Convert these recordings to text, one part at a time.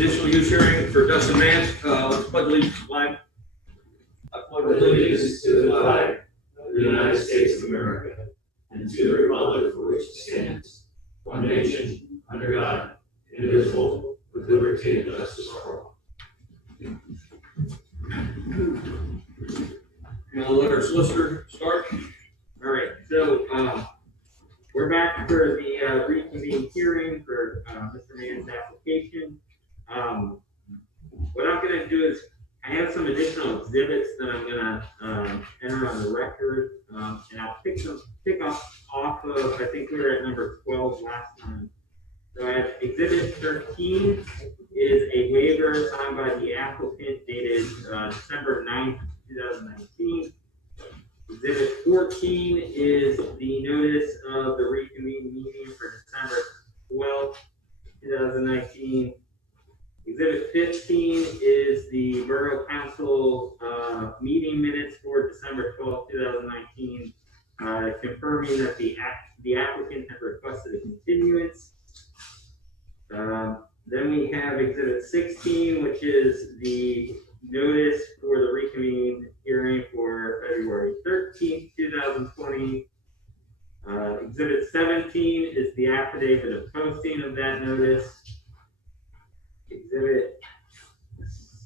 Conditional Use Hearing for Dustin Manz. Let's pledge allegiance to the flag. I pledge allegiance to the flag of the United States of America and to the republic for which it stands, one nation, under God, indivisible, with liberty and justice for all. I'll let our solicitor start. All right, so we're back for the reconvened hearing for Mr. Mann's application. What I'm going to do is I have some additional exhibits that I'm going to enter on the record, and I'll pick off of, I think we were at number 12 last time. So I have Exhibit 13 is a waiver signed by the applicant dated December 9th, 2019. Exhibit 14 is the notice of the reconvened meeting for December 12th, 2019. Exhibit 15 is the Borough Council meeting minutes for December 12th, 2019, confirming that the applicant has requested a continuance. Then we have Exhibit 16, which is the notice for the reconvened hearing for February 13th, 2020. Exhibit 17 is the affidavit of posting of that notice. Exhibit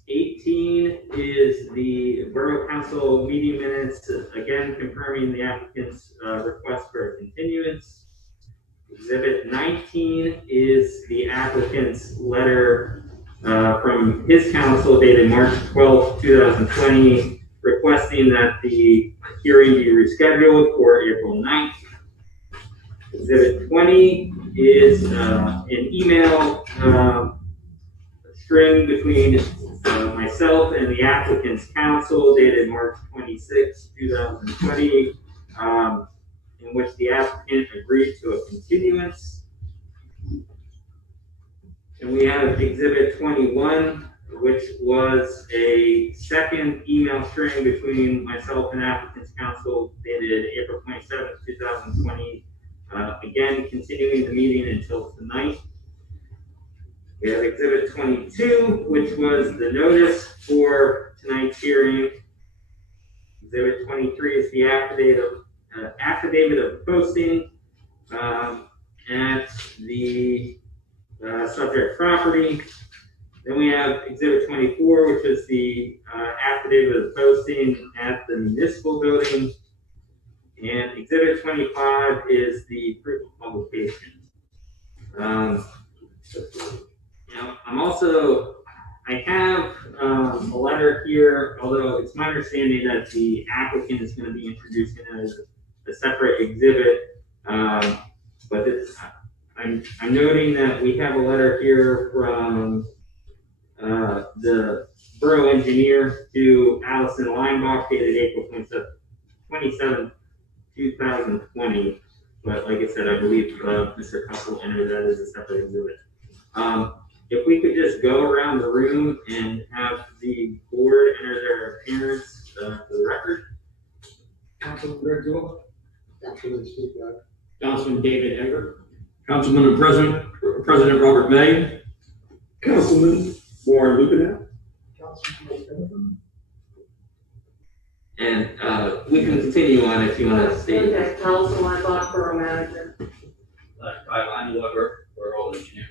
18 is the Borough Council meeting minutes, again confirming the applicant's request for a continuance. Exhibit 19 is the applicant's letter from his council dated March 12, 2020, requesting that the hearing be rescheduled for April 9th. Exhibit 20 is an email string between myself and the applicant's counsel dated March 26, 2020, in which the applicant agreed to a continuance. And we have Exhibit 21, which was a second email string between myself and applicant's counsel dated April 27, 2020, again continuing the meeting until tonight. We have Exhibit 22, which was the notice for tonight's hearing. Exhibit 23 is the affidavit of posting at the subject property. Then we have Exhibit 24, which is the affidavit of posting at the municipal building. And Exhibit 25 is the proof of publication. I have a letter here, although it's my understanding that the applicant is going to be introducing it as a separate exhibit. But I'm noting that we have a letter here from the borough engineer to Allison Leinbach dated April 27, 2020. But like I said, I believe Mr. Kussel entered that as a separate exhibit. If we could just go around the room and have the board enter their appearance for the record. Councilman Greg Jewell. Councilman Steve Black. Councilman David Egger. Councilman and President Robert May. Councilman Warren Lupinow. And we can continue on if you want to state. Okay, Councilman Leinbach, Borough Manager. I'm Weber, Borough Engineer.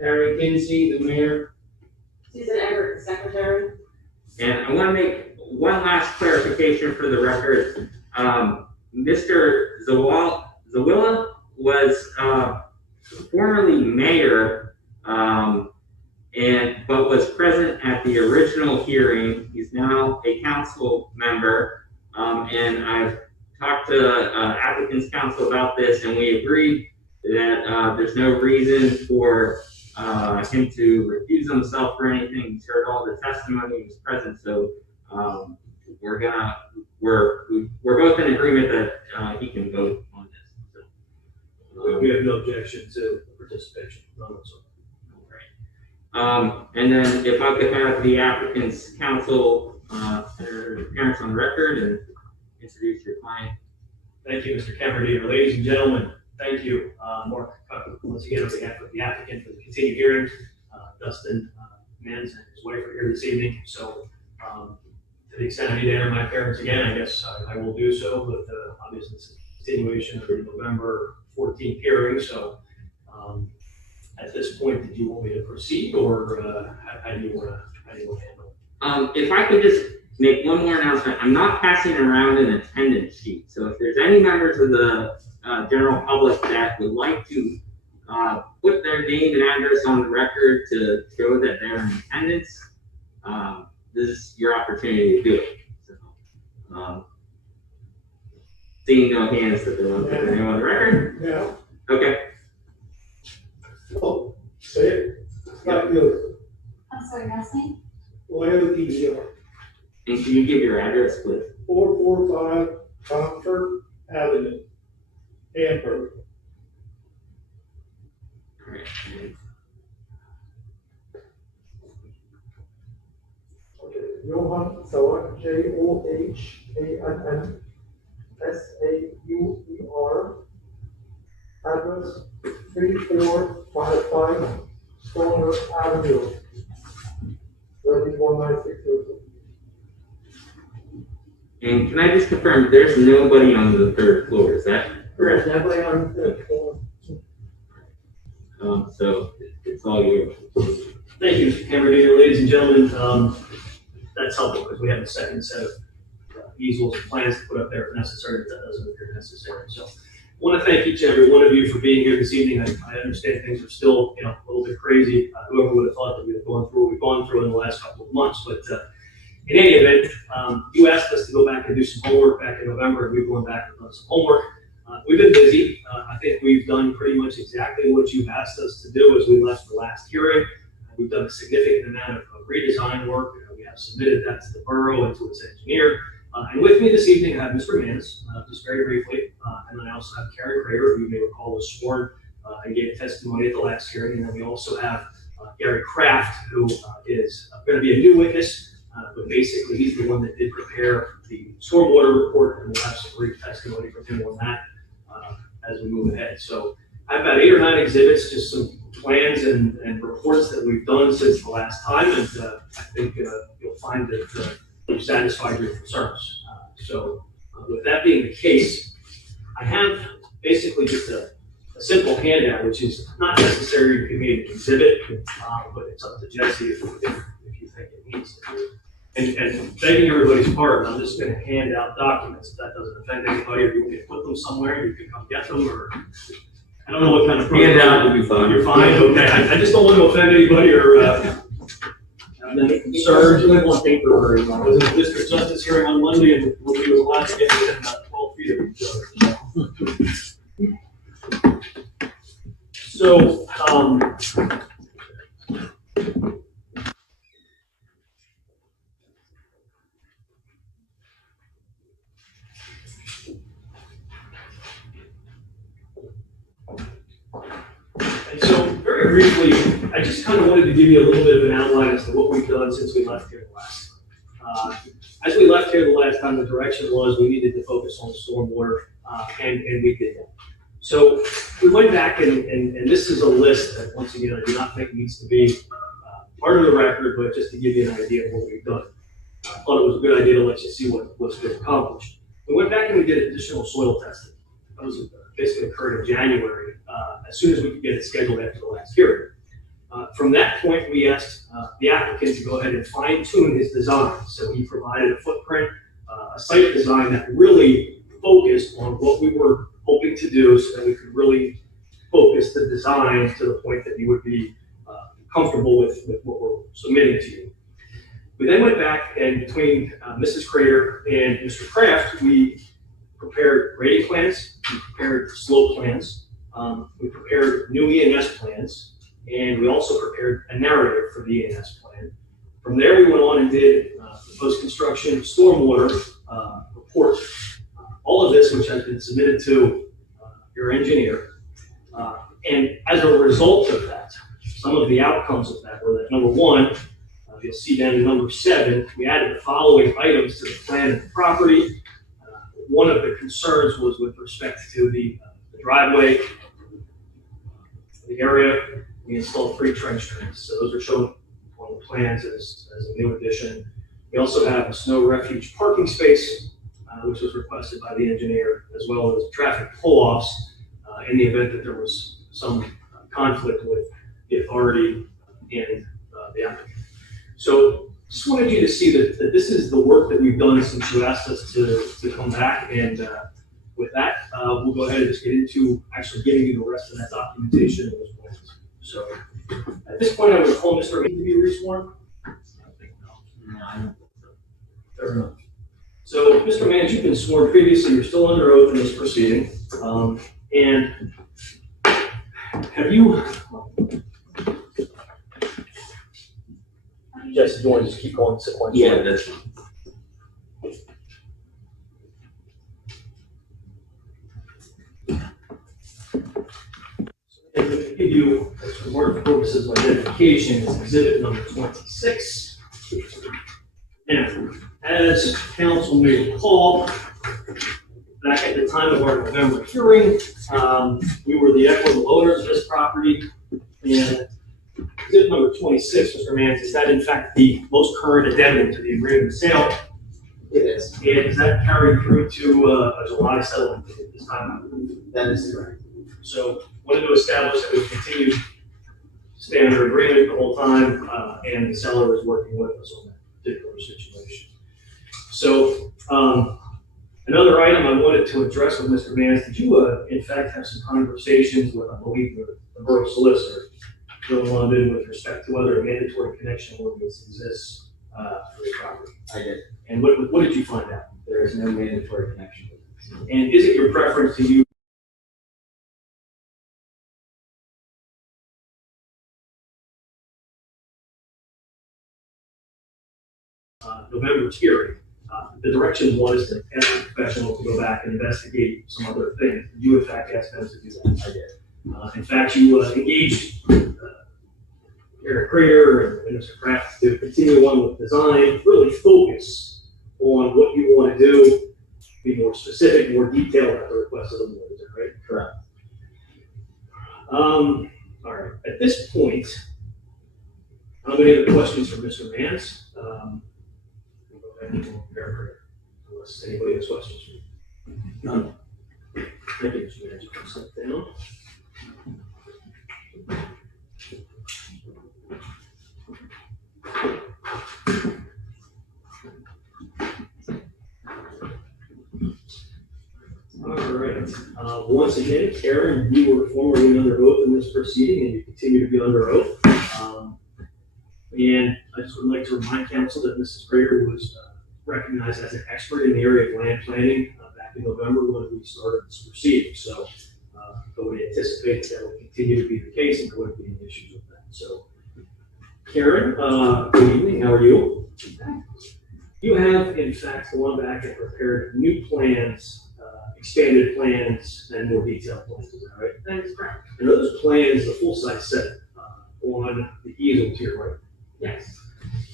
Harry Kinsey, the mayor. Susan Everett, Secretary. And I want to make one last clarification for the record. Mr. Zawilla was formerly mayor, but was present at the original hearing. He's now a council member, and I've talked to applicant's counsel about this, and we agreed that there's no reason for him to recuse himself for anything. He's heard all the testimony, he was present, so we're both in agreement that he can vote on this. So, We have no objection to participation. and then if I could have the applicant's counsel their appearance on record and introduce your client. Thank you, Mr. Camberdeer. Ladies and gentlemen, thank you. Mark, once again, on behalf of the applicant for the continued hearing. Dustin Manz and his wife are here this evening, so to the extent I need to enter my appearance again, I guess I will do so, but obviously it's a continuation of the November 14th hearing, so at this point, did you want me to proceed, or how do you want to handle it? If I could just make one more announcement, I'm not passing around an attendance sheet, so if there's any members of the general public that would like to put their name and address on the record to show that they're in attendance, this is your opportunity to do it. So, seeing no hands that they want to put their name on the record. Yeah. Okay. Oh, say it. It's not good. I'm sorry, last name? Y-O-D-E-R. And can you give your address, please? 445 Comfort Avenue, Hamburg. All right. Okay, Johann Sauer, Johannsauer, address 3455 Stoner Avenue, 19602. And can I just confirm, there's nobody on the third floor, is that correct? Definitely on the floor. So it's all yours. Thank you, Mr. Camberdator. Ladies and gentlemen, that's helpful because we have a second set of easels and plans to put up there if necessary, if that doesn't appear necessary. So I want to thank each and every one of you for being here this evening. I understand things are still, a little bit crazy. Whoever would have thought that we'd have gone through what we've gone through in the last couple of months, but in any event, you asked us to go back and do some homework back in November, and we've gone back and done some homework. We've been busy. I think we've done pretty much exactly what you've asked us to do as we left the last hearing. We've done a significant amount of redesign work. We have submitted that to the borough and to its engineer. And with me this evening, I have Mr. Manz, just very briefly, and then I also have Karen Crater, who you may recall was sworn and gave testimony at the last hearing. And then we also have Gary Kraft, who is going to be a new witness. But basically, he's the one that did prepare the stormwater report, and we'll have some brief testimony from him on that as we move ahead. So I have about 8 or 9 exhibits, just some plans and reports that we've done since the last time, and I think you'll find that we've satisfied your concerns. So with that being the case, I have basically just a simple handout, which is not necessary to be an exhibit, but it's up to Jesse if you think it needs to be. And begging everybody's pardon, I'm just going to hand out documents. If that doesn't offend anybody, or you want me to put them somewhere, you can come get them, or I don't know what kind of Handout would be fine. You're fine, okay. I just don't want to offend anybody or Sir, you want paper very long. I was in a district justice hearing on Monday, and we was allowed to get within about 12 feet of each other. So, and so, very briefly, I just kind of wanted to give you a little bit of an outline as to what we've done since we left here the last time. As we left here the last time, the direction was we needed to focus on stormwater, and we did that. So we went back, and this is a list that, once again, I do not think needs to be part of the record, but just to give you an idea of what we've done. I thought it was a good idea to let you see what's been accomplished. We went back and we did additional soil testing. That was basically occurred in January, as soon as we could get it scheduled after the last hearing. From that point, we asked the applicant to go ahead and fine-tune his design. So he provided a footprint, a site design that really focused on what we were hoping to do, so that we could really focus the design to the point that you would be comfortable with what we're submitting to you. We then went back, and between Mrs. Crater and Mr. Kraft, we prepared grading plans, we prepared slope plans, we prepared new E&S plans, and we also prepared a narrative for the E&S plan. From there, we went on and did the post-construction stormwater report. All of this, which has been submitted to your engineer. And as a result of that, some of the outcomes of that were that, number one, you'll see down in number 7, we added the following items to the plan of the property. One of the concerns was with respect to the driveway, the area. We installed 3 trench drains. So those are shown on on the plans as a new addition. We also have a snow refuge parking space, which was requested by the engineer, as well as traffic pull-offs in the event that there was some conflict with the authority and the applicant. So just wanted you to see that this is the work that we've done since you asked us to come back. And with that, we'll go ahead and just get into actually giving you the rest of that documentation and those plans. So at this point, I would call Mr. Manz to be resworn. Fair enough. So, Mr. Manz, you've been sworn previously. You're still under oath in this proceeding. And have you? Jesse, do you want to just keep going sequentially? Yeah, that's fine. I'm going to give you, for work purposes of identification, is exhibit number 26. Now, as council may recall, back at the time of our November hearing, we were the equitable owners of this property. And exhibit number 26, Mr. Manz, is that in fact the most current addendum to the agreement of sale? It is. And is that carried through to a July settlement at this time? That is correct. So wanted to establish that we continue to stay under agreement the whole time, and the seller is working with us on that particular situation. So another item I wanted to address with Mr. Manz, did you in fact have some conversations with, I believe, the borough solicitor going on with respect to whether a mandatory connection ordinance exists for the property? I did. And what did you find out? There is no mandatory connection. And is it your preference to use November's hearing? The direction was to ask the professional to go back and investigate some other things. You, in fact, asked them to do that. I did. In fact, you engaged Eric Crater and Mr. Kraft to continue on with design, really focus on what you want to do, be more specific, more detailed at the request of the board. Is that right? Correct. All right. At this point, I'm going to have questions for Mr. Manz. We'll go ahead and go Eric Crater, unless anybody has questions for you. None. Thank you, Mr. Manz. You can sit down. All right. Once again, Karen, you were formerly under oath in this proceeding, and you continue to be under oath. And I just would like to remind council that Mrs. Crater was recognized as an expert in the area of land planning back in November when we started this proceeding. So I would anticipate that will continue to be the case, and there wouldn't be any issues with that. So, Karen, good evening. How are you? You have, in fact, gone back and prepared new plans, expanded plans, and more detailed plans. Is that right? That is correct. And those plans, the full-size set on the easel to your right. Yes.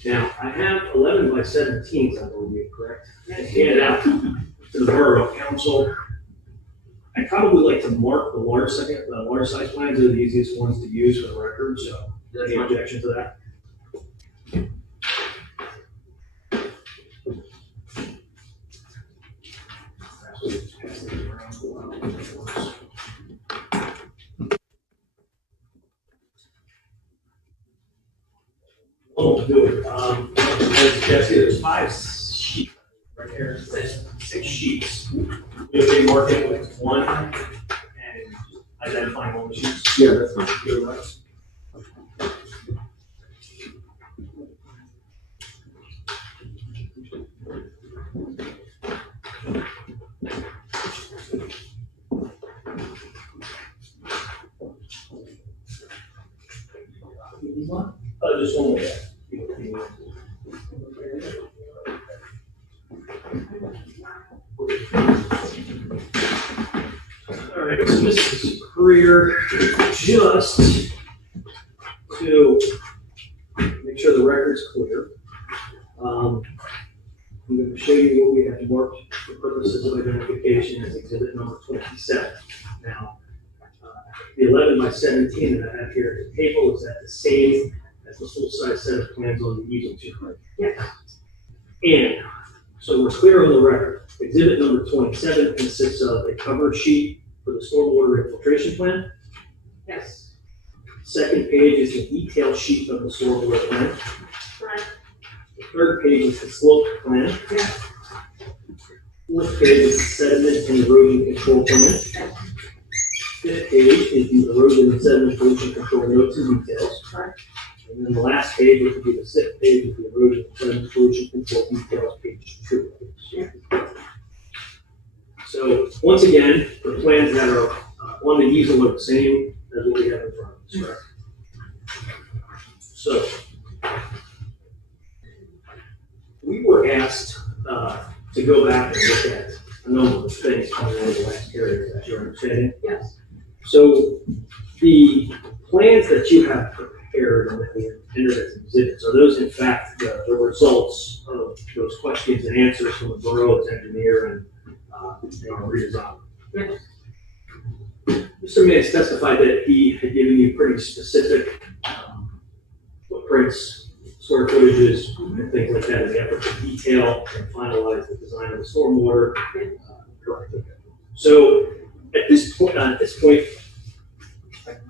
Now, I have 11 by 17s, I believe, correct? Yes. Hand out to the Borough Council. I'd probably like to mark the large size plans. They're the easiest ones to use for the record. So, any objection to that? Oh, do it. Jesse, there's 5 sheets right here. There's 6 sheets. If they mark it with 1 and identifying all the sheets. Yeah, that's fine. You're right. Just one more. All right, so this is career, just to make sure the record's clear. I'm going to show you what we have marked for purposes of identification as exhibit number 27. Now, the 11 by 17 that I have here at the table is at the same That's the full-size set of plans on the easel too, right? Yes. And, so we're clear on the record, exhibit number 27 consists of a cover sheet for the stormwater infiltration plan. Yes. Second page is the detail sheet of the stormwater plan. Correct. The third page is the slope plan. Yes. Fourth page is the sediment and erosion control plan. Fifth page is the erosion and sediment pollution control notes and details. Correct. And then the last page, which would be the sixth page, is the erosion and sediment pollution control details, page 2. So once again, the plans that are on the easel are the same as what we have in front of us, correct? So we were asked to go back and look at a number of things coming out of the last period, as you're understanding. Yes. So the plans that you have prepared and that we have entered as exhibits, are those in fact the results of those questions and answers from the borough's engineer and our redesign? Yes. Mr. Manz testified that he had given you pretty specific footprints, square footages, and things like that in the effort to detail and finalize the design of the stormwater. Correct. Okay. So at this point, I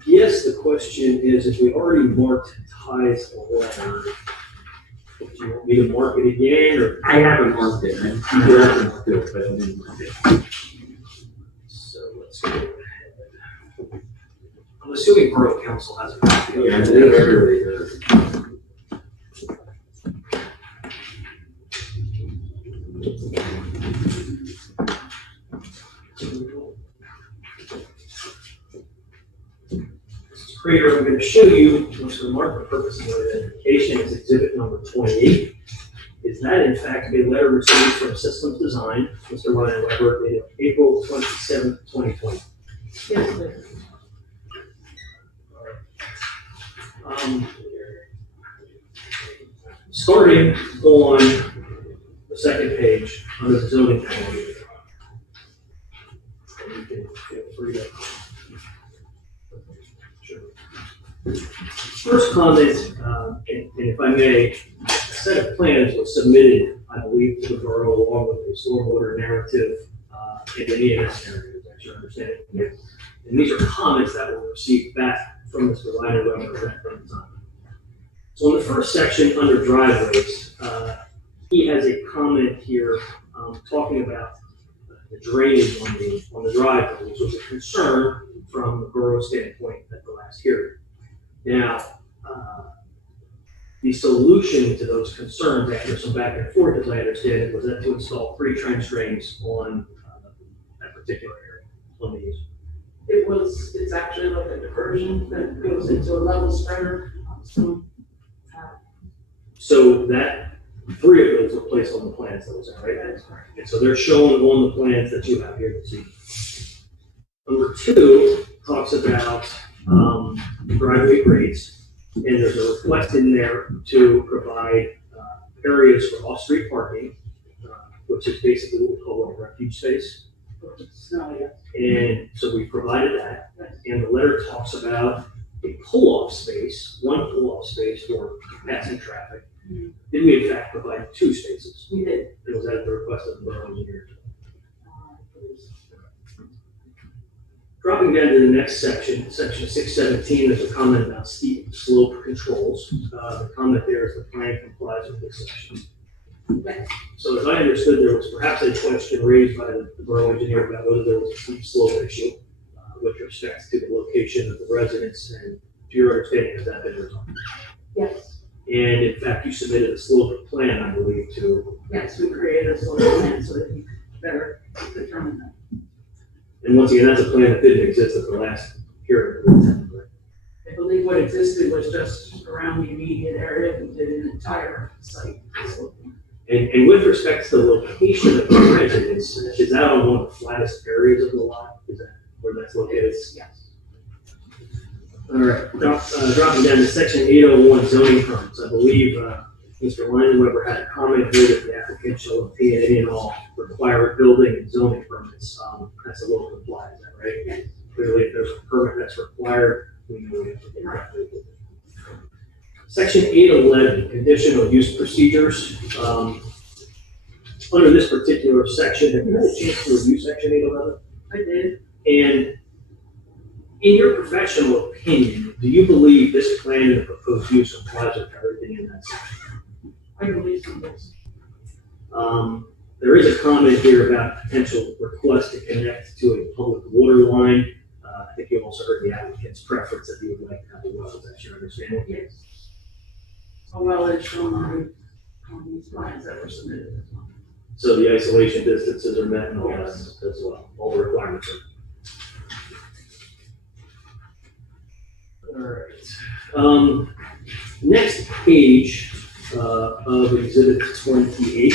guess the question is, if we already marked ties the letter, do you want me to mark it again, or? I haven't marked it. I haven't marked it, but I didn't mark it. So let's go ahead. I'm assuming Borough Council has a copy. Yeah, I believe everybody does. Creator, I'm going to show you, which for market purposes of identification is exhibit number 28. Is that in fact a letter received from Systems Design, Mr. Ryan Weber, dated April 27th, 2020? Yes, sir. Starting on the second page under the zoning code. You can feel free to. First comment, and if I may, a set of plans was submitted, I believe, to the borough along with a stormwater narrative and an ENS narrative, that's your understanding. Yes. And these are comments that were received back from Mr. Reiner from the time. So in the first section under driveways, he has a comment here talking about the drainage on the driveway, which was a concern from the borough standpoint at the last hearing. Now, the solution to those concerns after some back and forth, as I understand it, was that to install 3 trench drains on that particular area on the east. It's actually like a diversion that goes into a level spreader. So that 3 of those were placed on the plans, that was that, right? That's correct. And so they're shown on the plans that you have here to see. Number 2 talks about driveway grades, and there's a request in there to provide areas for off-street parking, which is basically what we call a refuge space. Snow, yes. And so we provided that, and the letter talks about a pull-off space, one pull-off space for passing traffic. Did we in fact provide 2 spaces? We did. And was that at the request of the borough engineer? Dropping down to the next section, section 617, there's a comment about steep slope controls. The comment there is the plan complies with this section. Yes. So as I understood, there was perhaps a question raised by the borough engineer about whether there was a steep slope issue with respect to the location of the residence, and to your understanding, has that been resolved? Yes. And in fact, you submitted a slope plan, I believe, to. Yes, we created a sort of plan so that we could better determine that. And once again, that's a plan that didn't exist at the last hearing. I believe what existed was just around the immediate area. We did an entire site. And with respect to the location of the residence, is that on one of the flattest areas of the lot? Is that where that's located? Yes. All right, dropping down to section 801 zoning permits. I believe Mr. Leinweber had a comment here that the applicant shall obtain any and all required building and zoning permits. That's a little comply, is that right? Yes. Clearly, if there's a permit that's required, we know we have to get that. Section 811, conditional use procedures. Under this particular section, have you had a chance to review section 811? I did. And in your professional opinion, do you believe this plan and the proposed use applies with everything in that section? I believe so, yes. There is a comment here about potential request to connect to a public water line. I think you also heard the applicant's preference that you would like to have a well. That's your understanding? Yes. A well is shown on these plans that were submitted as well. So the isolation distances are met and all that as well, all the requirements are. All right. Next page of Exhibit 28.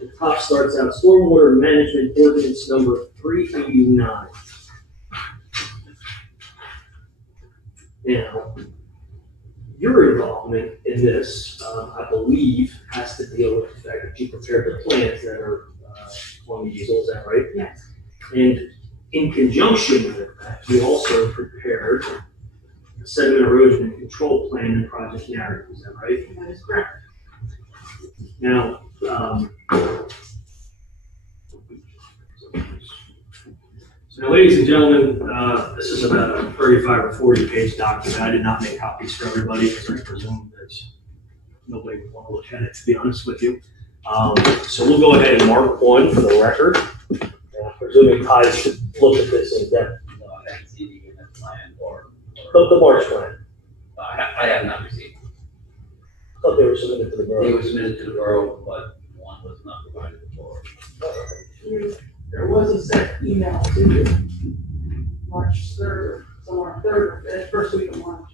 The top starts out Stormwater Management Ordinance number 389. Now, your involvement in this, I believe, has to deal with the fact that you prepared the plans that are on the easel, is that right? Yes. And in conjunction with that, you also prepared a sediment erosion and control plan and project narrative, is that right? That is correct. Now, so ladies and gentlemen, this is about a 35 or 40 page document. I did not make copies for everybody because I presume that nobody would want to look at it, to be honest with you. So we'll go ahead and mark one for the record. Presuming Ty should look at this in depth. No, I haven't seen the unit plan or The March plan. I have not received. I thought they were submitted to the They borough. were submitted to the borough, but one was not provided before. There was a set email to you, March 3rd, somewhere 3rd, first week of March.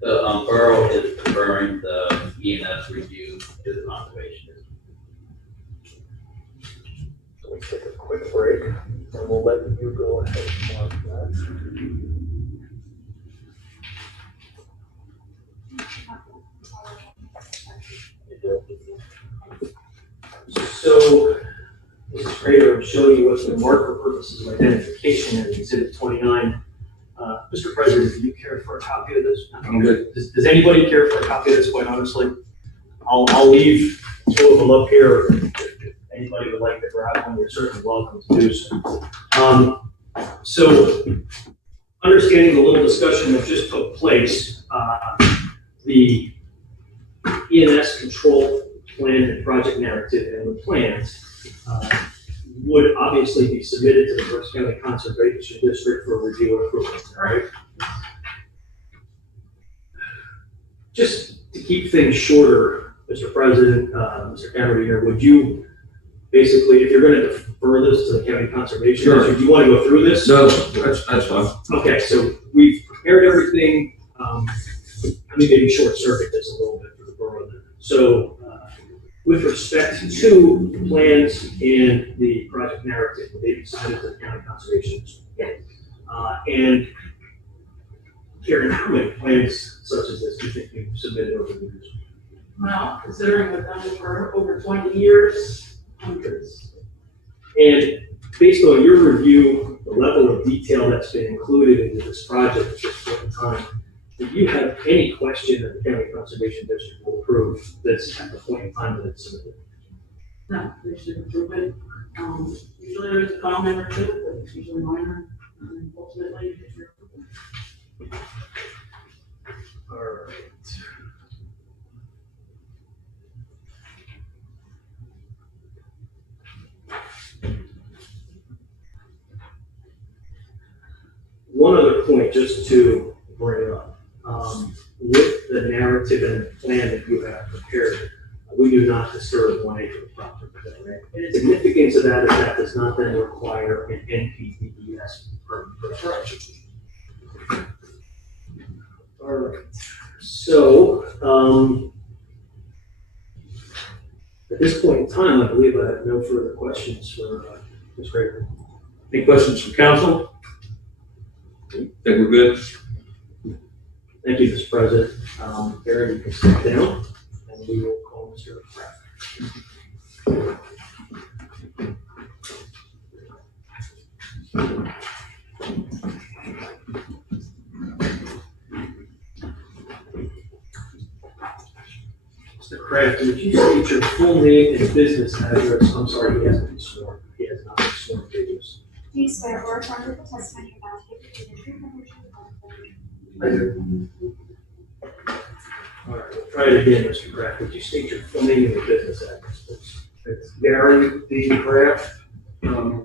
The borough is preferring the ENS review to the conservation. So let's take a quick break and we'll let you go ahead and mark that. So, Mrs. Prater, I'm showing you what's been marked for purposes of identification in Exhibit 29. Mr. President, do you care for a copy of this? I'm good. Does anybody care for a copy of this, quite honestly? I'll leave two of them up here. If anybody would like to grab one, you're certainly welcome to do so. So, understanding the little discussion that just took place, the ENS control plan and project narrative and the plans would obviously be submitted to the Berks County Conservation District for review and approval, right? Just to keep things shorter, Mr. President, Mr. Cameron, would you basically, if you're going to defer this to the County Conservation Sure. District, do you want to go through this? No, that's fine. Okay, so we've prepared everything. Let me maybe short circuit this a little bit for the borough. So, with respect to plans and the project narrative, will they be submitted to the County Conservation District? Yes. And Karen, how many plans such as this do you think you've submitted over the years? Well, considering we've done it for over 20 years, hundreds. And based on your review, the level of detail that's been included into this project at this point in time, do you have any question that the County Conservation District will approve this at the point in time that it's submitted? No, they should approve it. Usually there's a comment or two, but it's usually minor. And ultimately, it's your approval. All right. One other point just to bring up. With the narrative and the plan that you have prepared, we do not disturb 1 acre of property. Right? And the significance of that is that does not then require an NPDES permit for the project. All right. So, at this point in time, I believe I have no further questions for Ms. Graver. Any questions from council? Think we're good? Thank you, Mr. President. Aaron, you can step down, and we will call Mr. Pratt. Mr. Kraft, would you state your full name and business address? I'm sorry, he hasn't been sworn. He has not been sworn to this. Do you swear or affirm that the testimony you're about to give is the truth and the truth? I do. All right, we'll try it again, Mr. Kraft. Would you state your full name and business address, please? It's Gary D. Kraft.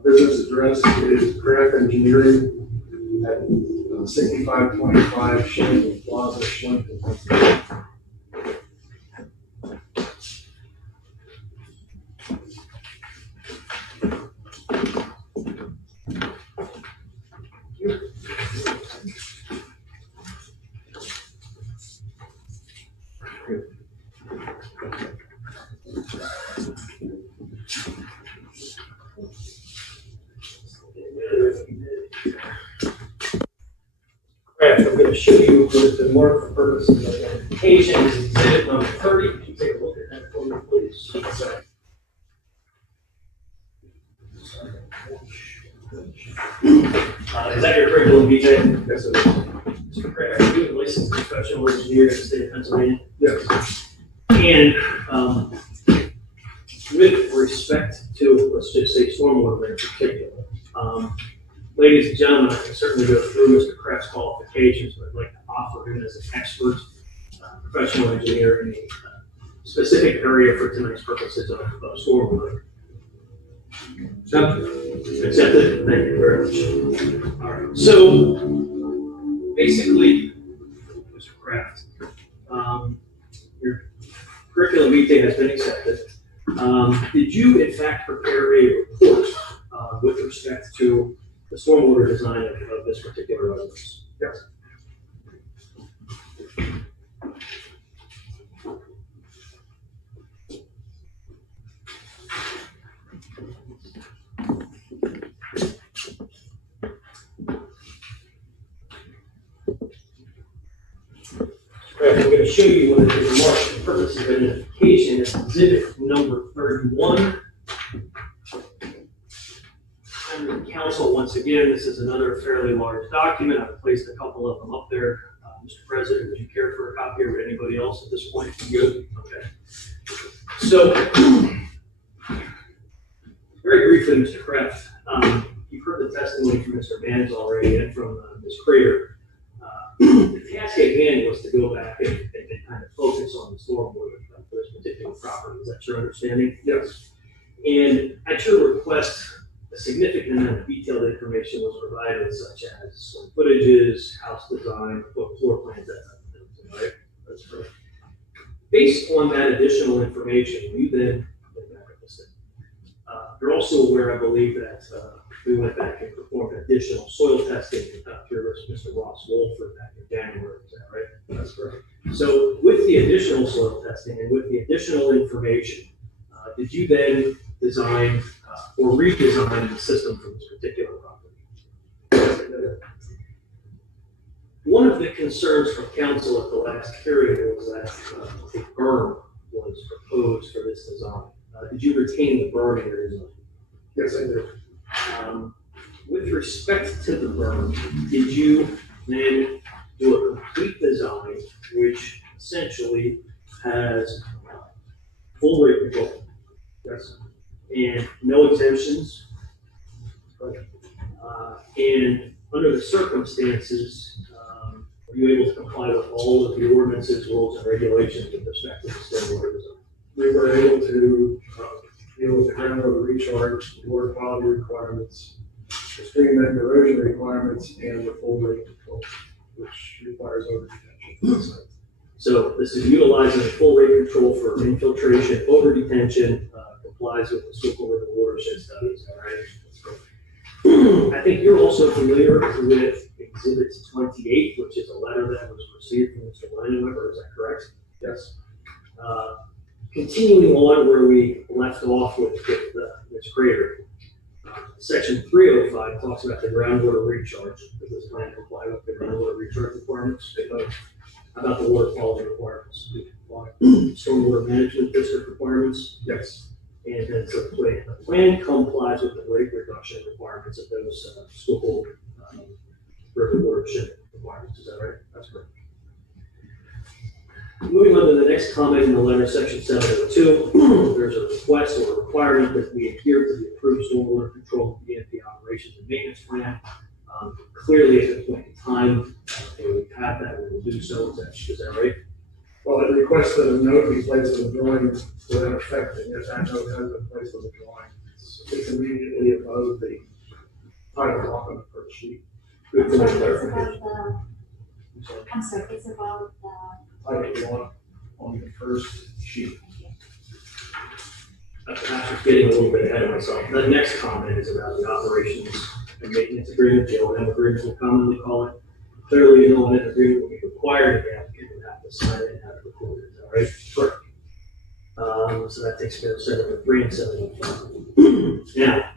Business address is Kraft Engineering at 6525 Shanklin Plaza, Shanklin, Pennsylvania. Kraft, I'm going to show you what has been marked for purposes of identification as exhibit number 30. Can you take a look at that for me, please? Is that your curriculum, BJ? Yes, sir. Mr. Kraft, are you a licensed professional engineer in the state of Pennsylvania? Yes. And with respect to, let's just say, stormwater in particular, ladies and gentlemen, I can certainly go through Mr. Kraft's qualifications, but I'd like to offer him as an expert professional engineer in a specific area for tonight's purposes of stormwater. Accepted. Thank you very much. All right. So basically, Mr. Kraft, your curriculum vitae has been accepted. Did you in fact prepare a report with respect to the stormwater design of this particular residence? Yes. I'm going to show you what it is marked for purposes of identification as exhibit number 31. And the council, once again, this is another fairly large document. I've placed a couple of them up there. Mr. President, would you care for a copy, or would anybody else at this point? Good. Okay. So, very briefly, Mr. Kraft, you've heard the testimony from Mr. Manz already and from Ms. Crater. The task at hand was to go back and kind of focus on the stormwater for this particular property. Is that your understanding? Yes. And at your request, a significant amount of detailed information was provided, such as square footages, house design, floor plans, that type of thing, right? That's correct. Based on that additional information, we then went back up the step. You're also aware, I believe, that we went back and performed additional soil testing through Mr. Ross Wolford back in January. Is that right? That's correct. So with the additional soil testing and with the additional information, did you then design or redesign the system for this particular property? One of the concerns from council at the last hearing was that a berm was proposed for this design. Did you retain the berm in your design? Yes, I did. With respect to the berm, did you then do a complete design which essentially has full rate control? Yes. And no exemptions? And under the circumstances, are you able to comply with all of the ordinances, rules, and regulations with respect to the stormwater design? We were able to deal with the groundwater recharge, water quality requirements, the stream and erosion requirements, and the full rate control, which requires over detention. So this is utilizing full rate control for infiltration, over detention, complies with the Schuylkill River watershed studies, all right? I think you're also familiar with Exhibit 28, which is a letter that was received from Mr. Leinenweber, is that correct? Yes. Continuing on where we left off with this crater, Section 305 talks about the groundwater recharge. Does this plan comply with the groundwater recharge requirements? How about the water quality requirements? Do you comply? Stormwater management district requirements? Yes. And then so the plan complies with the rate reduction requirements of those Schuylkill River watershed requirements. Is that right? That's correct. Moving on to the next comment in the letter, section 702, there's a request or a requirement that we adhere to the approved stormwater control BMP operations and maintenance plan. Clearly, at the point in time, we have that, we will do so. Is that right? Well, it requests that a note be placed on the drawing without affecting, if that note has been placed on the drawing. It's immediately above the title block on the first sheet. Good It's point, about clarification. I'm sorry, it's about Title block on the first sheet. I'm perhaps getting a little bit ahead of myself. The next comment is about the operations and maintenance agreement, the O&M agreement, we commonly call it. Clearly, an O&M agreement will be required, the applicant would have to sign it and have it recorded, is that right? Correct. So that takes care of 703 and 705. Now,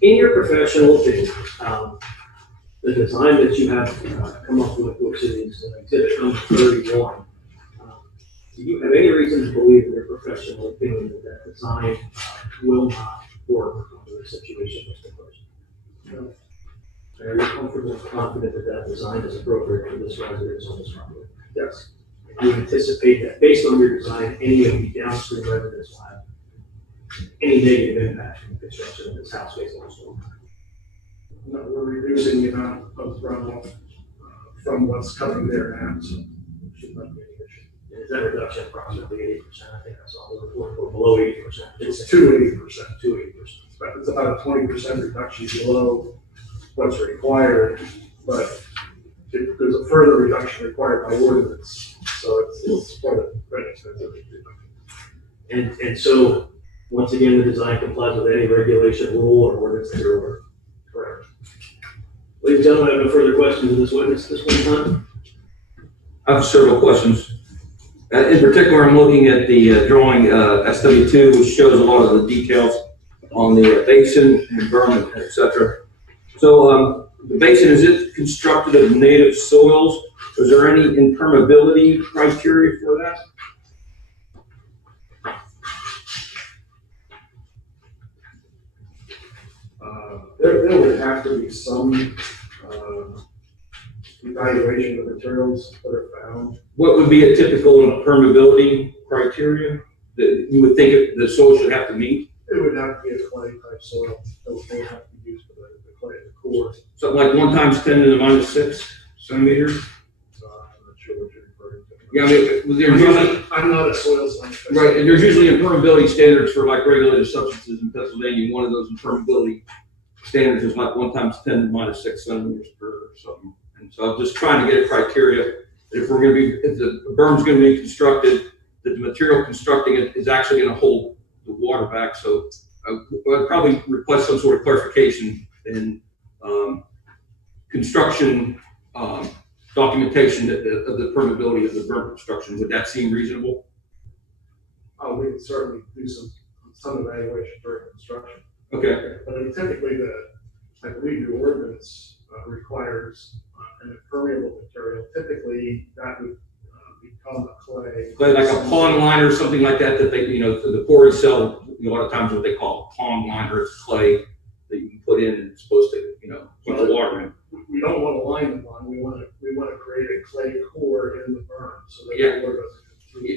in your professional opinion, the design that you have come up with, which is exhibit number 31, do you have any reason to believe in your professional opinion that that design will not work under the situation, Mr. President? No. Are you comfortable and confident that that design is appropriate for this residence on this property? Yes. Do you anticipate that based on your design, any of the downstream residents will have any negative impact from the construction of this house based on the storm? No, we're reducing the amount of runoff from what's coming there now, so it should not be any issue. And is that reduction approximately 80%? I think I saw the report, or below 80%? It's to 80%. To 80%. It's about a 20% reduction below what's required, but there's a further reduction required by ordinance, so it's quite a very expensive reduction. And so, once again, the design complies with any regulation, rule, or ordinance that you're aware of. Correct. Ladies and gentlemen, I have no further questions of this witness this one time. I have several questions. In particular, I'm looking at the drawing SW2, which shows a lot of the details on the basin and berm, et cetera. So the basin, is it constructed of native soils? Is there any impermeability criteria for that? There would have to be some evaluation of the materials that are found. What would be a typical impermeability criteria that you would think the soil should have to meet? It would have to be a clay type soil that would have to be used for the clay, the core. Something like 1 × 10⁻⁶ centimeters? So I'm not sure what you're referring to. Yeah, I mean, there's usually, I'm not a soil scientist. right, and there's usually impermeability standards for like regulated substances in Pennsylvania. One of those impermeability standards is like 1 × 10⁻⁶ centimeters or something. And so I'm just trying to get a criteria. If we're going to be, if the berm's going to be constructed, that the material constructing it is actually going to hold the water back. So I'd probably request some sort of clarification in construction documentation of the permeability of the berm construction. Would that seem reasonable? We can certainly do some evaluation during construction. Okay. But typically I believe the ordinance requires an impermeable material. Typically that would become a clay. Like a pond liner or something like that, that they, the quarries sell a lot of times what they call a pond liner. It's clay that you can put in and it's supposed to, keep the water in. We don't want to line them on. We want to create a clay core in the berm so that Yeah. the water doesn't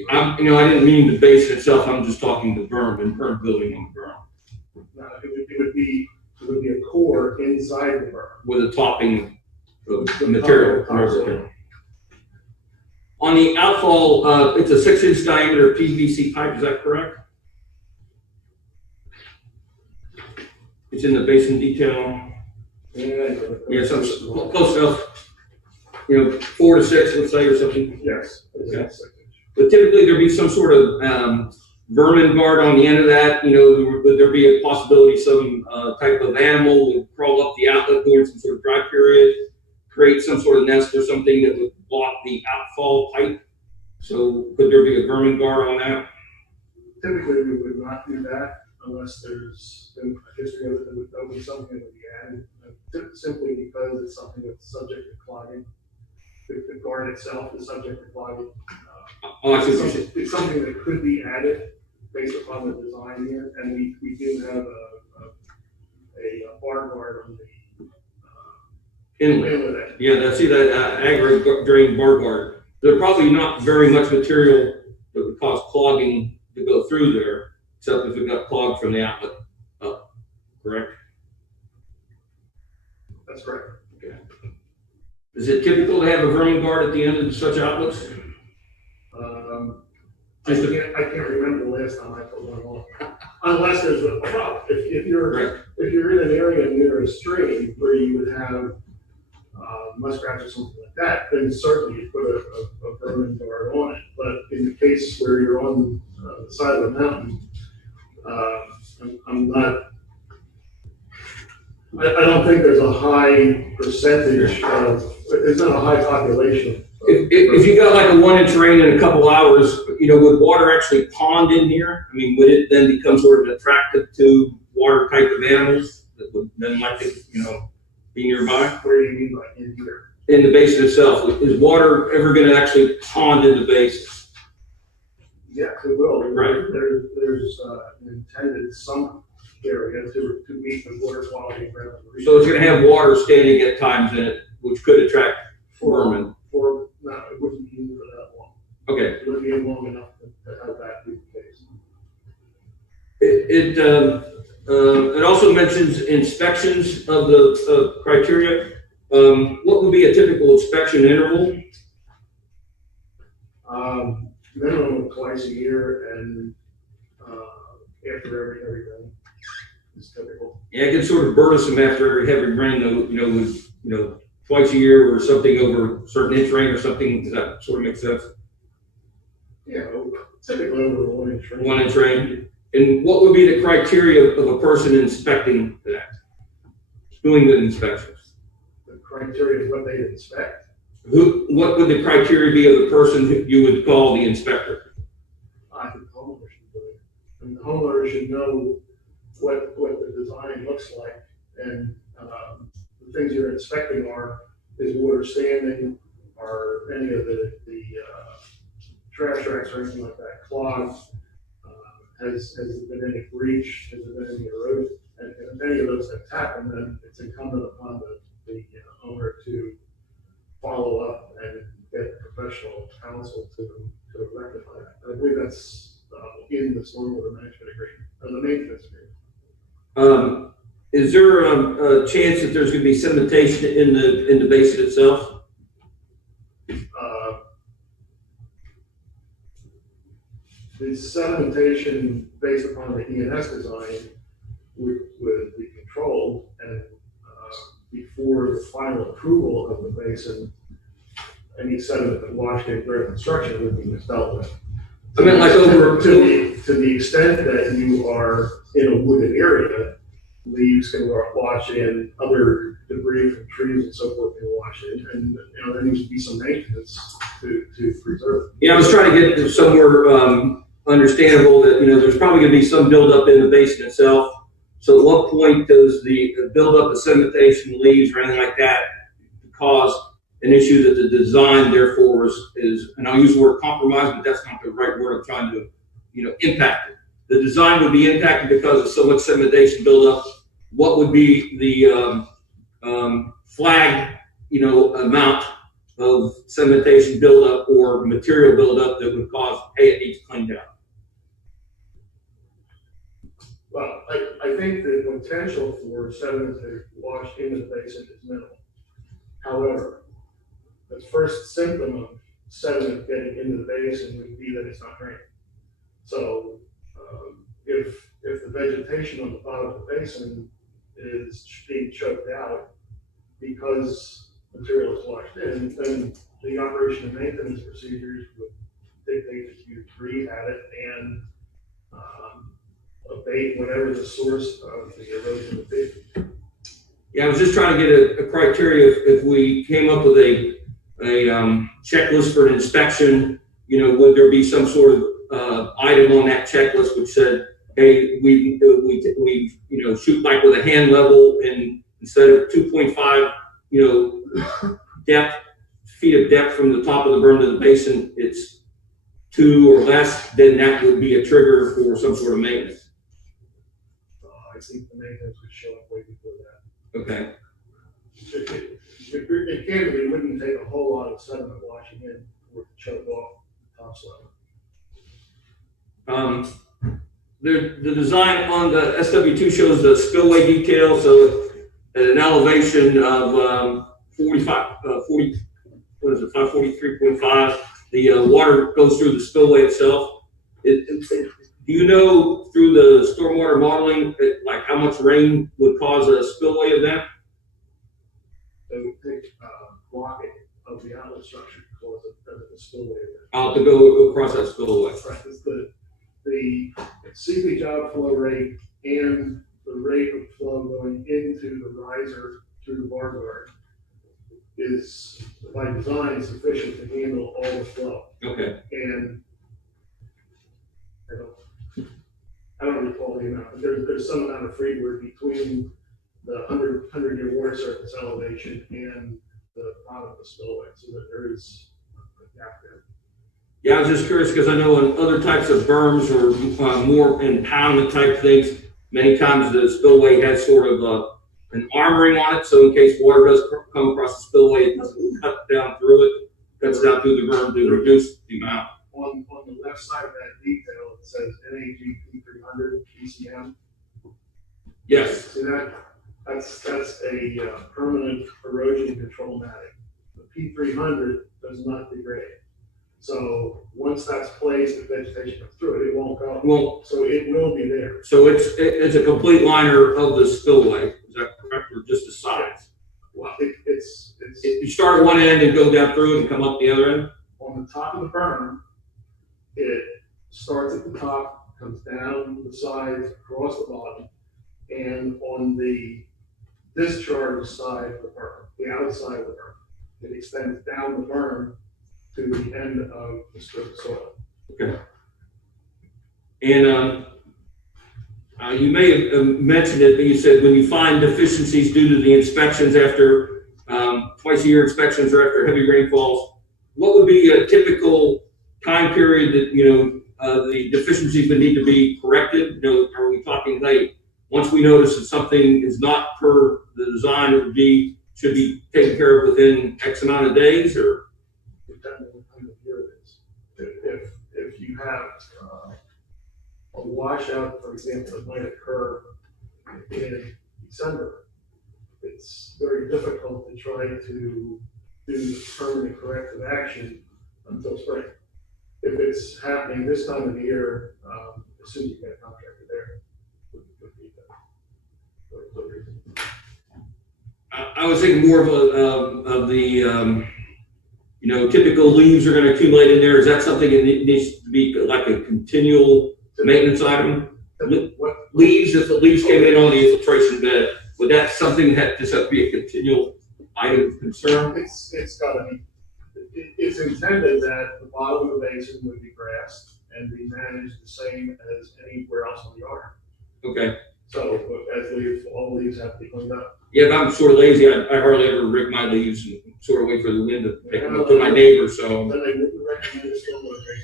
come through. I didn't mean the basin itself. I'm just talking the berm and permeability on the berm It would be a core inside the berm. with a topping of material. On the outfall, it's a 6-inch diameter PVC pipe. Is that correct? It's in the basin detail. Yeah, so close enough. 4 to 6, let's say, or something. Yes. Okay. But typically there'd be some sort of vermin guard on the end of that. Would there be a possibility some type of animal would crawl up the outlet during some sort of dry period, create some sort of nest or something that would block the outfall pipe? So could there be a vermin guard on that? Typically, we would not do that unless there's been a history of it that would be something that would be added, simply because it's something that's subject to clogging. The guard itself is subject to clogging. It's something that could be added based upon the design here, and we do have a bar guard on the Inlet. inlet. Yeah, I see that agri drain bar guard. There's probably not very much material that would cause clogging to go through there, except if it got clogged from the outlet up, correct? That's correct. Is it typical to have a vermin guard at the end of such outlets? I can't remember the last time I put one on, unless there's a problem. If you're in an area near a stream where you would have muskrats or something like that, then certainly you put a vermin guard on it. But in the case where you're on the side of the mountain, I don't think there's a high percentage of, there's not a high population. If you got like a 1-inch rain in a couple hours, would water actually pond in here? I mean, would it then become sort of attractive to water type of animals that would then like to, be nearby? What do you mean by in here? In the basin itself, is water ever going to actually pond in the basin? Yes, it will. Right. There's an intended sump area to meet the water quality around the region. So it's going to have water standing at times in it, which could attract vermin. No, it wouldn't be for that long. Okay. It wouldn't be long enough to have that be the case. It also mentions inspections of the criteria. What would be a typical inspection interval? Minimum of twice a year and after every rain is typical. Yeah, it gets sort of burdensome after every heavy rain, though. Twice a year or something over a certain inch rain or something. Does that sort of make sense? Yeah, typically over 1-inch rain. 1-inch rain. And what would be the criteria of a person inspecting that? Doing the inspections? The criteria is what they inspect. What would the criteria be of the person who you would call the inspector? I think the homeowner should do it. And the homeowner should know what the design looks like, and the things you're inspecting is water standing, or any of the trash racks or anything like that clogged. Has there been any breach? Has there been any erosion? And if any of those things happen, then it's incumbent upon the owner to follow up and get professional counsel to rectify that. I believe that's in the stormwater management agreement, or the maintenance agreement. Is there a chance that there's going to be sedimentation in the basin itself? The sedimentation based upon the ENS design would be controlled, and before the final approval of the basin, any sediment that washed in during construction would be dealt with. I mean, like over to the extent that you are in a wooded area, leaves can wash in, other debris from trees and so forth can wash in, and there needs to be some maintenance to preserve it. Yeah, I was trying to get somewhere understandable that there's probably going to be some buildup in the basin itself. So at what point does the buildup of sedimentation, leaves, or anything like that cause an issue that the design therefore is, and I'll use the word compromise, but that's not the right word I'm trying to, impact it. The design would be impacted because of so much sedimentation buildup. What would be the flagged, amount of sedimentation buildup or material buildup that would cause, hey, it needs cleaned out? Well, I think the potential for sediment to wash into the basin is minimal. However, the first symptom of sediment getting into the basin would be that it's not draining. So if the vegetation on the bottom of the basin is being choked out because material is washed in, then the operation and maintenance procedures would dictate that you rehab it and abate whatever the source of the erosion would be. Yeah, I was just trying to get a criteria if we came up with a checklist for an inspection, would there be some sort of item on that checklist which said, hey, we shoot like with a hand level, and instead of 2.5, feet of depth from the top of the berm to the basin, it's 2 or less, then that would be a trigger for some sort of maintenance. I think the maintenance would show up way before that. Okay. It candidly wouldn't take a whole lot of sediment washing in for it to choke off the topsoil. The design on the SW2 shows the spillway detail, so at an elevation of 543.5, the water goes through the spillway itself. Do you know through the stormwater modeling, like how much rain would cause a spillway event? They would take blocking of the outlet structure to cause a spillway event. To go across that spillway. Right, it's the seepage outflow rate and the rate of flow going into the riser through the bar guard is by design sufficient to handle all the flow. Okay. And I don't recall the amount, but there's some amount of freeboard between the 100-year water surface elevation and the bottom of the spillway, so that there is a gap there. Yeah, I was just curious because I know in other types of berms or more impoundment type things, many times the spillway has sort of an armoring on it, so in case water does come across the spillway, it doesn't cut down through it, cuts down through the berm to reduce the amount. On the left side of that detail, it says NAG P300 PCM. Yes. See that's a permanent erosion control matting. The P300 does not degrade. So once that's placed, the vegetation comes through it, it won't go. Well, so it will be there. So it's a complete liner of the spillway. Is that correct, or just the sides? Well, You start at one end and go down through it and come up the other end? On the top of the berm, it starts at the top, comes down the sides, across the bottom, and on the discharge side of the berm, the outside of the berm, it extends down the berm to the end of the strip of soil. Okay. And you may have mentioned it, but you said when you find deficiencies due to the inspections after twice a year inspections or after heavy rainfalls, what would be a typical time period that the deficiencies would need to be corrected? Are we talking like once we notice that something is not per the design, should be taken care of within X amount of days, or? Depending on what time of year it is. If you have a washout, for example, that might occur in December, it's very difficult to try to do permanent corrective action until spring. If it's happening this time of the year, as soon as you get a contractor there, would be the I was thinking more of the typical leaves are going to accumulate in there. Is that something that needs to be like a continual maintenance item? Leaves, if the leaves came in on the infiltration bed, would that something that just have to be a continual item of concern? It's got to be. It's intended that the bottom of the basin would be grassed and be managed the same as anywhere else in the yard. Okay. So as leaves, all leaves have to be cleaned up. Yeah, if I'm sort of lazy, I hardly ever rake my leaves and sort of wait for the wind to pick them up to my neighbor. So. Then they wouldn't recommend a stormwater.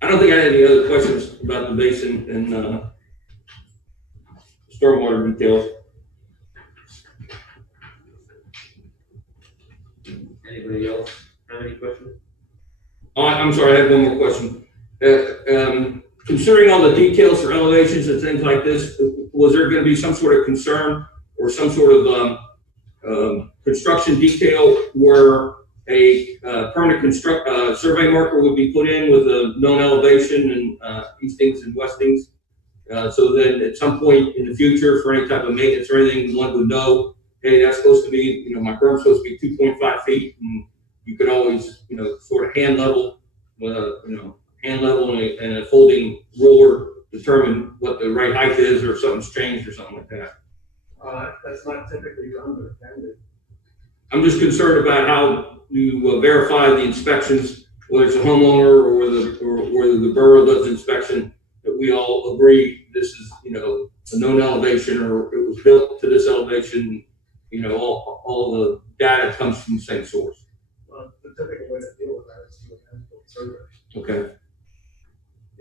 I don't think I had any other questions about the basin and stormwater details. Anybody else have any questions? Oh, I'm sorry, I have one more question. Considering all the details for elevations and things like this, was there going to be some sort of concern or some sort of construction detail where a permanent survey marker would be put in with a known elevation and eastings and westings? So then at some point in the future, for any type of maintenance or anything, one would know, hey, that's supposed to be, my berm's supposed to be 2.5 feet, and you could always, sort of hand level and a folding ruler determine what the right height is, or something's changed or something like that. That's not typically done, but it can be. I'm just concerned about how you verify the inspections, whether it's a homeowner or whether the borough does the inspection, that we all agree this is, a known elevation, or it was built to this elevation. All the data comes from the same source. The typical way to deal with that is to do an as-built survey. Okay.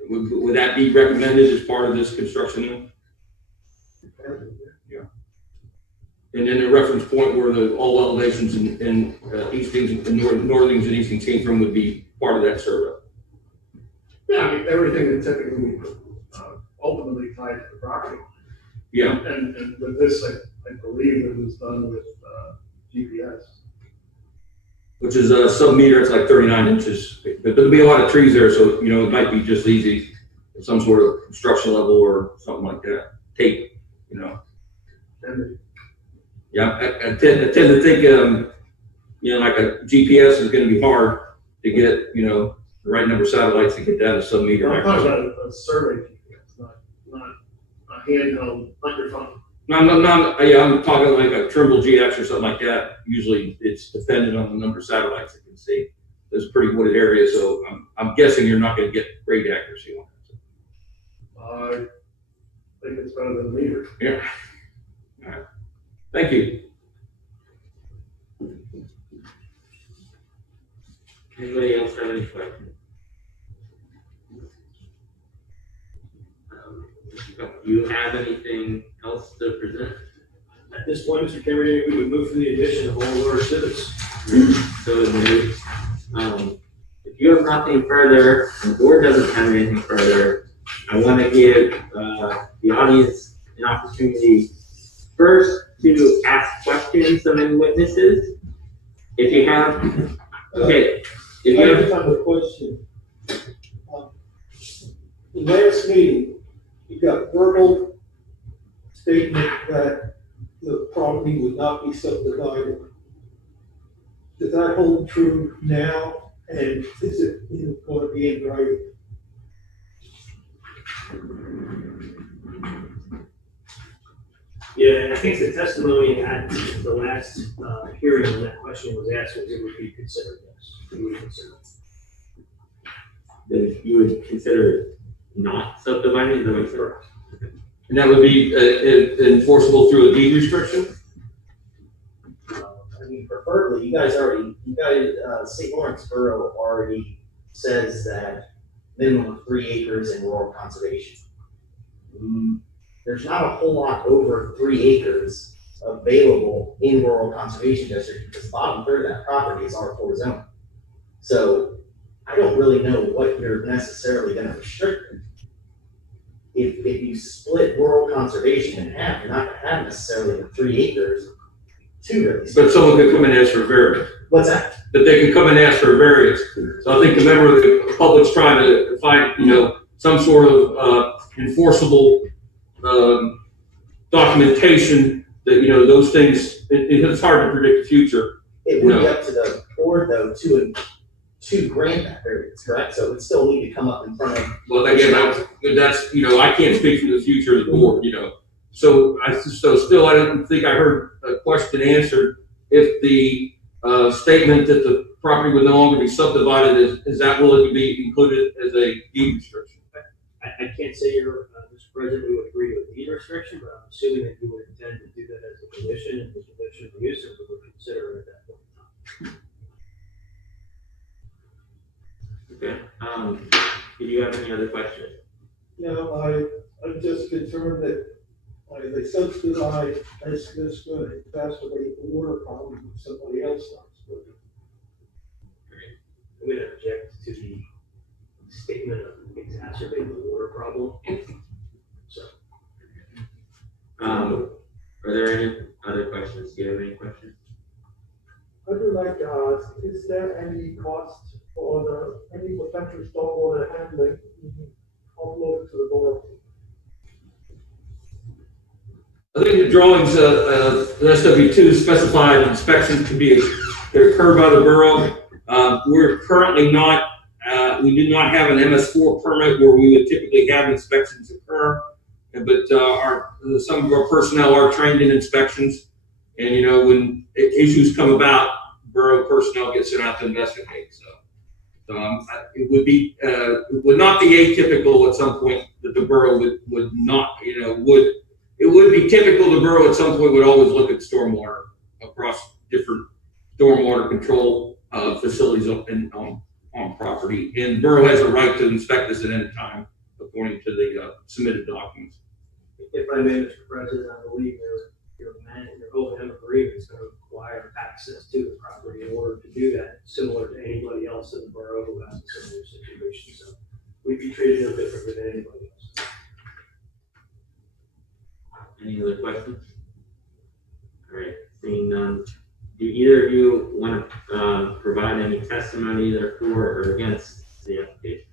Would that be recommended as part of this construction? Yeah. And then the reference point where all elevations and eastings and northings and eastings came from would be part of that survey. Yeah, I mean, everything that typically ultimately tied to the property. Yeah. And with this, I believe it was done with GPS. Which is a sub-meter, it's like 39 inches. But there'll be a lot of trees there, so, you know, it might be just easy, some sort of construction level or something like that. Tape, you know. Yeah, I tend to think, you know, like a GPS is going to be hard to get, you know, the right number of satellites to get that a sub-meter. I'm talking about a survey GPS, not a handheld on your phone. No, yeah, I'm talking like a Trimble GX or something like that. Usually it's dependent on the number of satellites it can see. It's a pretty wooded area, so I'm guessing you're not going to get great accuracy on it. I think it's better than a meter. Yeah. All right. Thank you. Anybody else have any questions? Do you have anything else to present? At this point, Mr. Chairman, we would move for the addition of all of our exhibits. So moved. If you have nothing further, and the board doesn't have anything further, I want to give the audience an opportunity first to ask questions of any witnesses. If you have, okay. If you have, have a question. The last meeting, you got verbal statement that the property would not be subdivided. Does that hold true now, and is it going to be in writing? Yeah, and I think the testimony at the last hearing when that question was asked was it would be considered, yes. We would consider it. that you would consider it not subdividing, the way correct? And that would be enforceable through a deed restriction? I mean, preferably, St. Lawrence Borough already says that minimum of 3 acres in rural conservation. There's not a whole lot over 3 acres available in rural conservation district because the bottom third of that property is R4 zone. So I don't really know what you're necessarily going to restrict. If you split rural conservation in half, you're not going to have necessarily the 3 acres to really. But someone could come and ask for variance. What's that? But they can come and ask for variance. So I think the member of the public's trying to find, you know, some sort of enforceable documentation that, you know, those things, it's hard to predict the future. It would be up to the board though to grant that variance, correct? So it would still need to come up in front of. Well, again, that's, you know, I can't speak for the future of the board, you know. So still, I don't think I heard a question answered. If the statement that the property would no longer be subdivided, is that willing to be included as a deed restriction? I can't say Mr. President, we would agree to a deed restriction, but I'm assuming that you would intend to do that as a condition, and the condition of use, and we would consider it at that point in time. Okay. Do you have any other questions? No, I'm just concerned that they subsidize as this going to exacerbate the water problem if somebody else starts with it. I'm going to object to the statement of exacerbating the water problem. So. Are there any other questions? Do you have any questions? I would like to ask, is there any cost for any potential stormwater handling offloaded to the borough? I think the drawings, the SW2 specified inspections to be occurred by the borough. We're currently not, we do not have an MS4 permit where we would typically have inspections occur. But some of our personnel are trained in inspections. And, you know, when issues come about, borough personnel get sent out to investigate. So it would not be atypical at some point that the borough would not, you know, it would be typical the borough at some point would always look at stormwater across different stormwater control facilities on property. And the borough has a right to inspect this at any time according to the submitted documents. If I may, Mr. President, I believe your O&M agreement is going to require access to the property in order to do that, similar to anybody else in the borough who has a similar situation. So we'd be treated no different than anybody else. Any other questions? All right, seeing none, do either of you want to provide any testimony either for or against the application?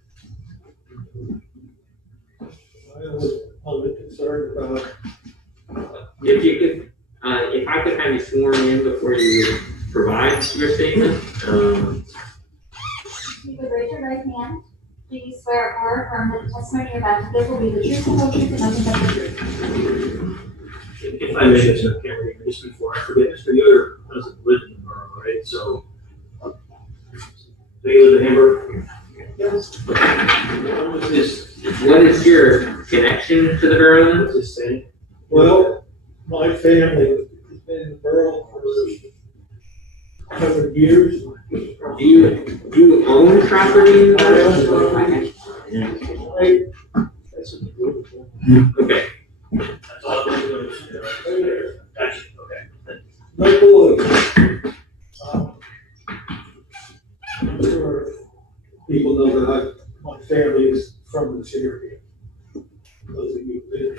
I was a little bit concerned about, If you could, if I could have you sworn in before you provide your statement. You would raise your right hand. Do you swear or affirm that the testimony you're about to give will be the truth, the whole truth, and nothing but the truth? If I may, Mr. Kennedy, just before I forget, Mr. Yoder doesn't live in the borough, right? So, do you live in Hamburg? yes, What is your connection to the borough? What's his saying? well, my family has been in the borough for 100 years. Do you own property in the borough? Okay. That's all I'm going to Gotcha, okay. No clue. I'm sure people know that my family is from this area. Those of you who live.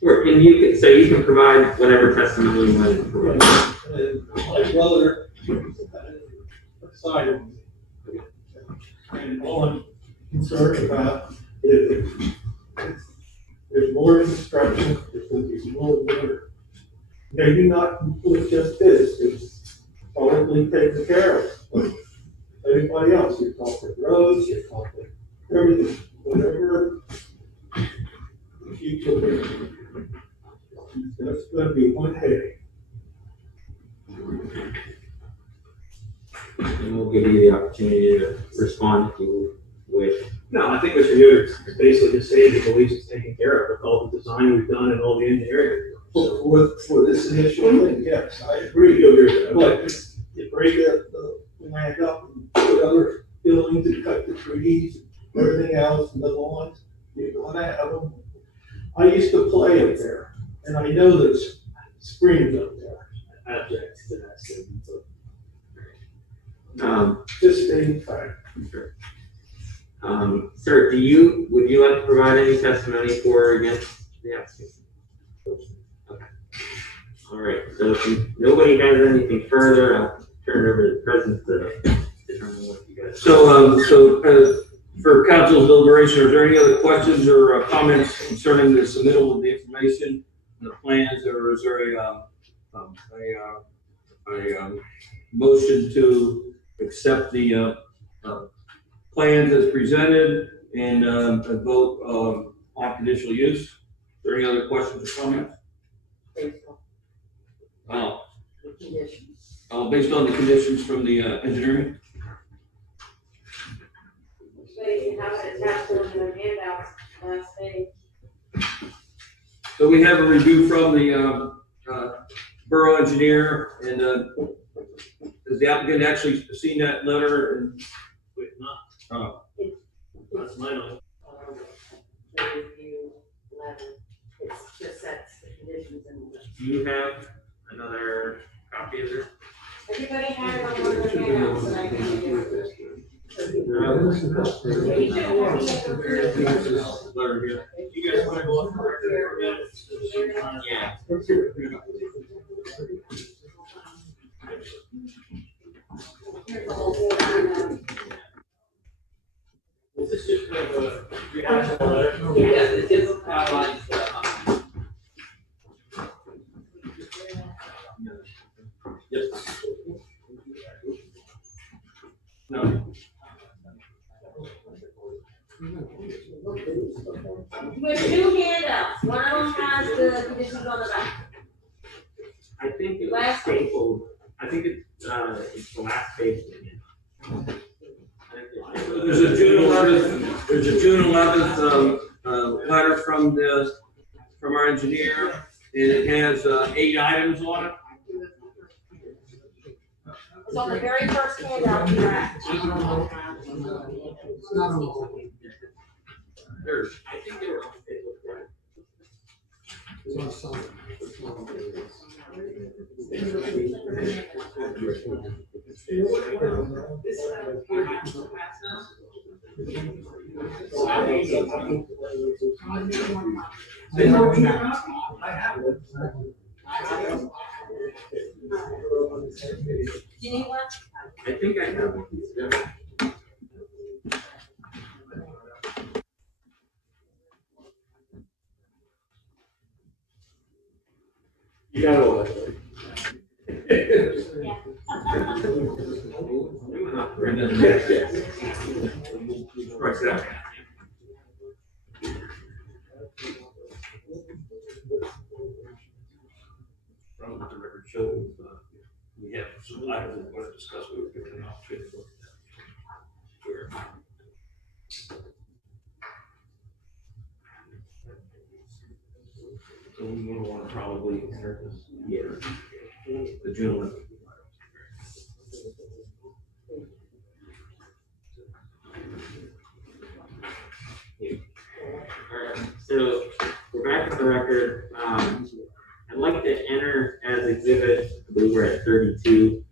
Sure, and so you can provide whatever testimony you want to provide. And my brother aside of me. And all I'm concerned about is there's more construction, there's going to be more water. Maybe not with just this, it's probably taken care of. But everybody else, you're talking roads, you're talking everything, whatever the future brings. That's going to be one headache. And we'll give you the opportunity to respond if you wish. No, I think Mr. Yoder is basically just saying he believes it's taken care of with all the design we've done and all the engineering. For this initial thing, yes, I agree. But you break the land up and put other buildings and cut the trees, and everything else, and the lawns, you're gonna have them. I used to play up there, and I know there's springs up there. I object to that statement. Just stating fact. Sure. Sir, would you like to provide any testimony for or against the application? Okay. All right, so if nobody has anything further, I'll turn it over to the president to determine what you guys. For council's deliberation, are there any other questions or comments concerning the submittal of the information, the plans, or is there a motion to accept the plans as presented and a vote on conditional use? Are there any other questions or comments? Based on the conditions from the engineering? So we have a review from the borough engineer, and has the applicant actually seen that letter? And Wait, not. That's my knowledge. It's just sets the conditions and. Do you have another copy of this? Everybody has one of their handouts that I can give. Letter here. You guys want to go up for Yeah. Here's the whole thing. Is this just kind of a rehash of the letter? Yes, it just outlines the, yes. No. With two handouts, one of them has the conditions on the back. I think it was Last page. stapled. I think it's the last page. There's a June 11th letter from our engineer, and it has 8 items on it. It's on the very first handout you got. There's, I think they were on Facebook, right? Do you need one? I think I have one. Yeah. You got all that. Price that. From what the record shows, we have some items we want to discuss, we were given an opportunity to look at that. So we would want to probably enter this, the gentleman. Alright, so we're back on the record. I'd like to enter as exhibit, I believe we're at 32,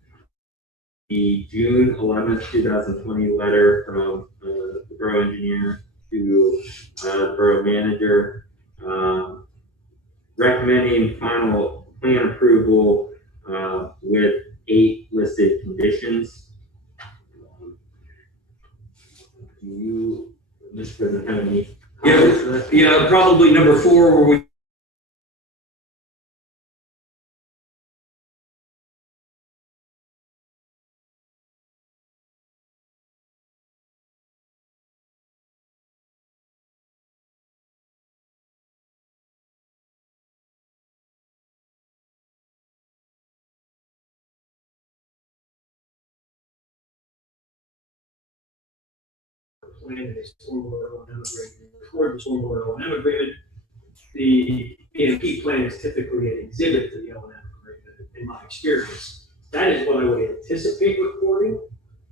the June 11th, 2020 letter from the borough engineer to the borough manager, recommending final plan approval with 8 listed conditions. Do you, Mr. President, have any? Yeah, probably number 4, where we plan is stormwater O&M agreement, record the stormwater O&M agreement. The EMP plan is typically an exhibit to the O&M agreement, in my experience. That is what I would anticipate recording.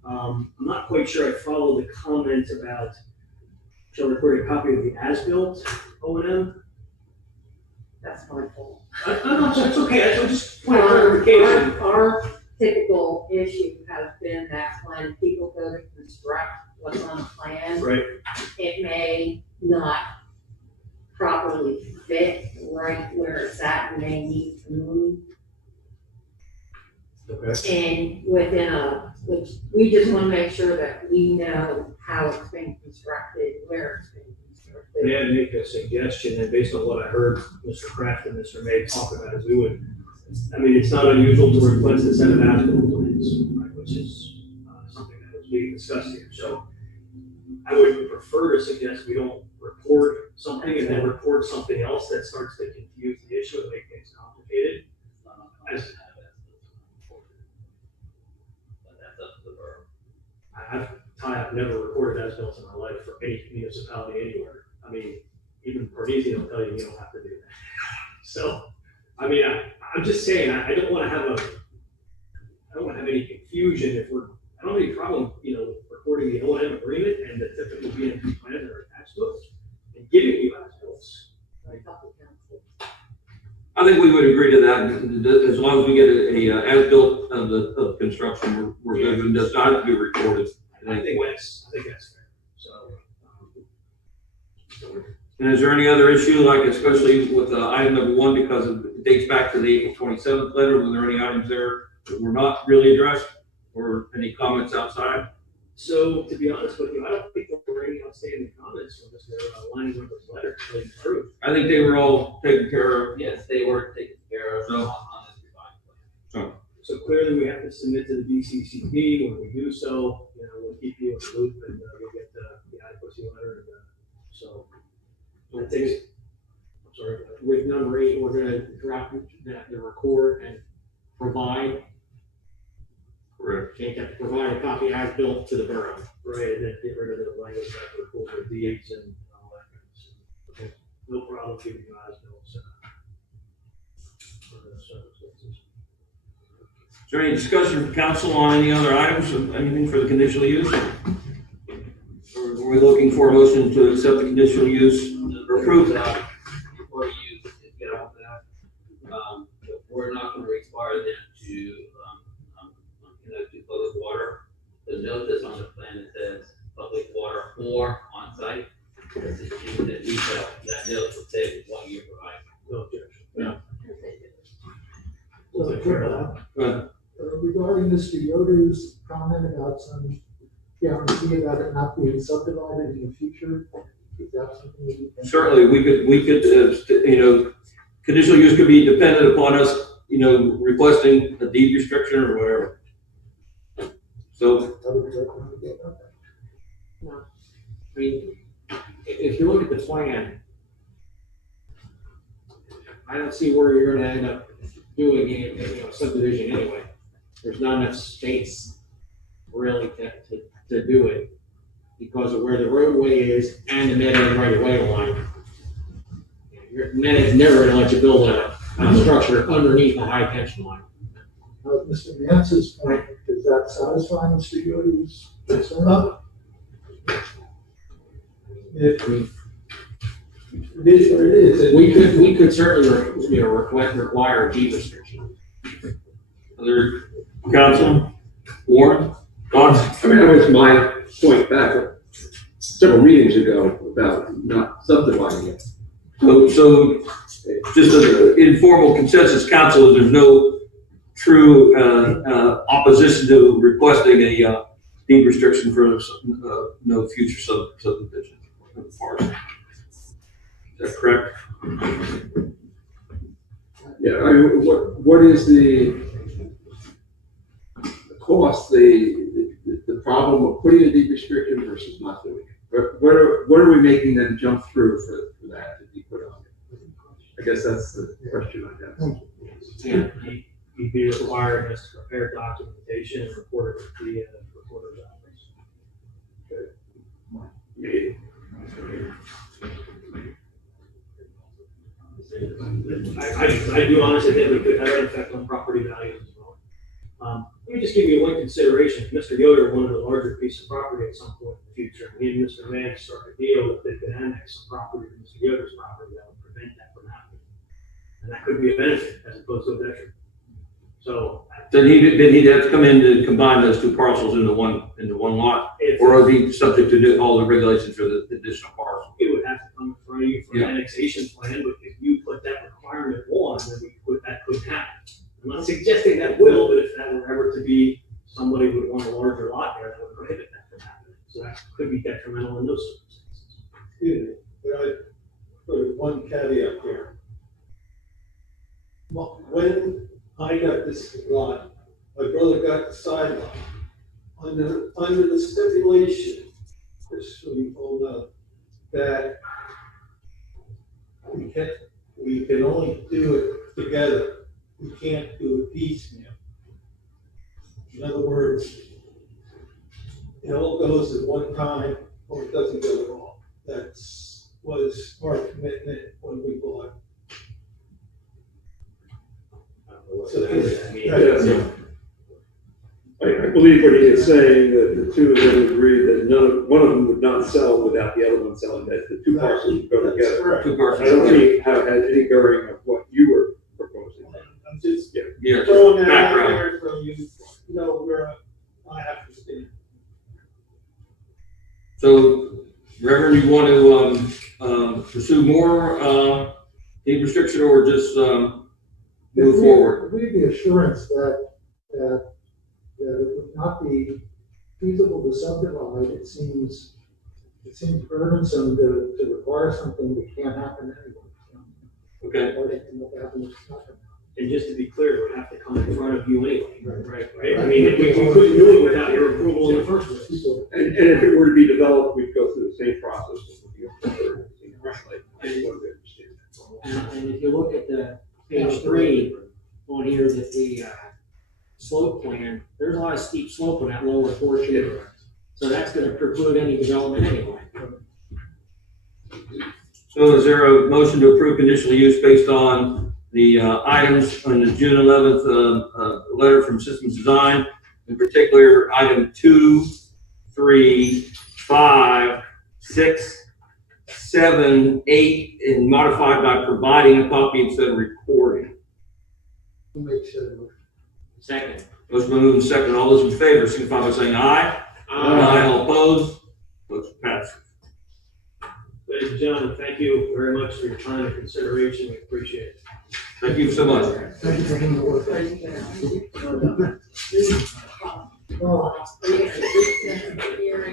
I'm not quite sure I follow the comment about shall record a copy of the as-built O&M. That's my fault. No, it's okay, I just point of clarification. Our typical issue has been that when people go to construct what's on a plan, Right. it may not properly fit right where it's at and they need to move. Okay. And which we just want to make sure that we know how it's been constructed, where it's been constructed. May I make a suggestion, and based on what I heard Mr. Kraft and Mr. May talk about, is we would, I mean, it's not unusual to request a set of as-built plans, right, which is something that is being discussed here. So I would prefer to suggest we don't record something and then record something else that starts to confuse the issue and make things complicated. I've never recorded as-built in my life for any municipality anywhere. I mean, even Parnesi will tell you you don't have to do that. So, I mean, I'm just saying, I don't want to have any confusion if I don't have any problem, recording the O&M agreement and the typical BMP plans that are attached to it and giving you as-bills. I think we would agree to that, as long as we get a as-built of the construction, we're good, and does not have to be recorded. I think that's fair, so. And is there any other issue, like especially with item number 1, because it dates back to the April 27th letter, were there any items there that were not really addressed, or any comments outside? So, to be honest with you, I don't think there were any outstanding comments from Mr. Line's letter, to tell you the truth. I think they were all taken care of. Yes, they were taken care of So- on this revised plan. So clearly we have to submit to the BCCP. When we do so, we'll keep you in the loop and you'll get the adequacy letter. So that takes, I'm sorry. With number 8, we're gonna drop that, the record and provide. Correct. Can't provide a copy as built to the borough. Right, and then get rid of the language that records the deeds and all that kind of stuff. Okay, no problem giving you as built. For those circumstances. there any discussion from council on any other items, anything for the conditional use? Or are we looking for a motion to accept the conditional use or approve that? Before you get off that, we're not going to require them to, do public water. The note that's on the plan that says public water or on-site, that's a change that detail. That note will say 1 year provided. No objection. Regarding Mr. Yoder's comment about some guarantee about it not being subdivided in the future, is that something we can? Certainly, we could, conditional use could be dependent upon us, requesting a deed restriction or whatever. So, I mean, if you look at the plan, I don't see where you're gonna end up doing a subdivision anyway. There's not enough space really to do it because of where the roadway is and the net end right of way line. Your net is never gonna let you build a structure underneath a high tension line. Mr. Manz's point, does that satisfy Mr. Yoder's concern? If it is what it is. We could certainly, require a deed restriction. other council, Warren, thoughts? I mean, that was my point back several meetings ago about not subdividing it. So just as an informal consensus, council, there's no true opposition to requesting a deed restriction for no future subdivision of the forest. Is that correct? Yeah, I mean, what is the cost, the problem of putting a deed restriction versus not doing it? What are we making them jump through for that to be put on? I guess that's the question I have. And you'd be required us to prepare documentation and report it to the recorder's office. I do honestly think we could have an effect on property values as well. Let me just give you one consideration. Mr. Yoder wanted a larger piece of property at some point in the future. He and Mr. Manz struck a deal that they could annex some property to Mr. Yoder's property that would prevent that from happening. And that could be a benefit as opposed to a detriment. So Then he'd have to come in to combine those two parcels into one lot, or would be subject to all the regulations for the additional parcel. it would have to come in front of you for an annexation plan, but if you put that requirement on, then that could happen. I'm not suggesting that will, but if that were ever to be, somebody would want a larger lot there, that would prohibit that from happening. So that could be detrimental in those circumstances. Excuse me, but I put one caveat here. When I got this lot, my brother got the side lot. Under the stipulation, just so you all know, that we can only do it together. We can't do it piecemeal. In other words, it all goes at one time or it doesn't go at all. That was our commitment when we bought. So I believe what he is saying, that the two of them agreed that one of them would not sell without the other one selling, that the two parcels would go together. Two parcels. I don't see how it has any bearing of what you were proposing. I'm just Yeah, throwing that out background. there from you, where I have to stand. So, Reverend, you want to pursue more deed restriction or just move forward? If we have the assurance that it would not be feasible to subdivide, it seems burdensome to require something that can't happen anyway. Okay. And just to be clear, it would have to come in front of you anyway, right? I mean, we couldn't do it without your approval in the first place. And if it were to be developed, we'd go through the same process. And if you look at the page 3 on here, that the slope plan, there's a lot of steep slope on that lower portion. So that's gonna preclude any development anyway. So is there a motion to approve conditional use based on the items on the June 11th letter from Systems Design, in particular, item 2, 3, 5, 6, 7, 8, and modified by providing a copy instead of recording. Who makes that? Second. Motion been moved and second. All those in favor signify by saying aye. Aye. All opposed? Motion passes. Ladies and gentlemen, thank you very much for your time and consideration. We appreciate it. Thank you so much. Thank you for doing the work.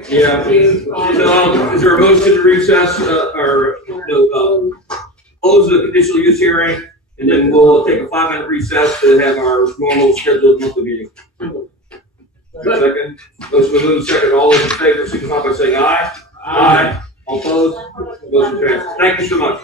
Yeah. So, is there a motion to recess or close the conditional use hearing, and then we'll take a 5-minute recess to have our normal scheduled monthly meeting? Second. Motion been moved and second. All those in favor signify by saying aye. Aye. All opposed? Motion carries. Thank you so much.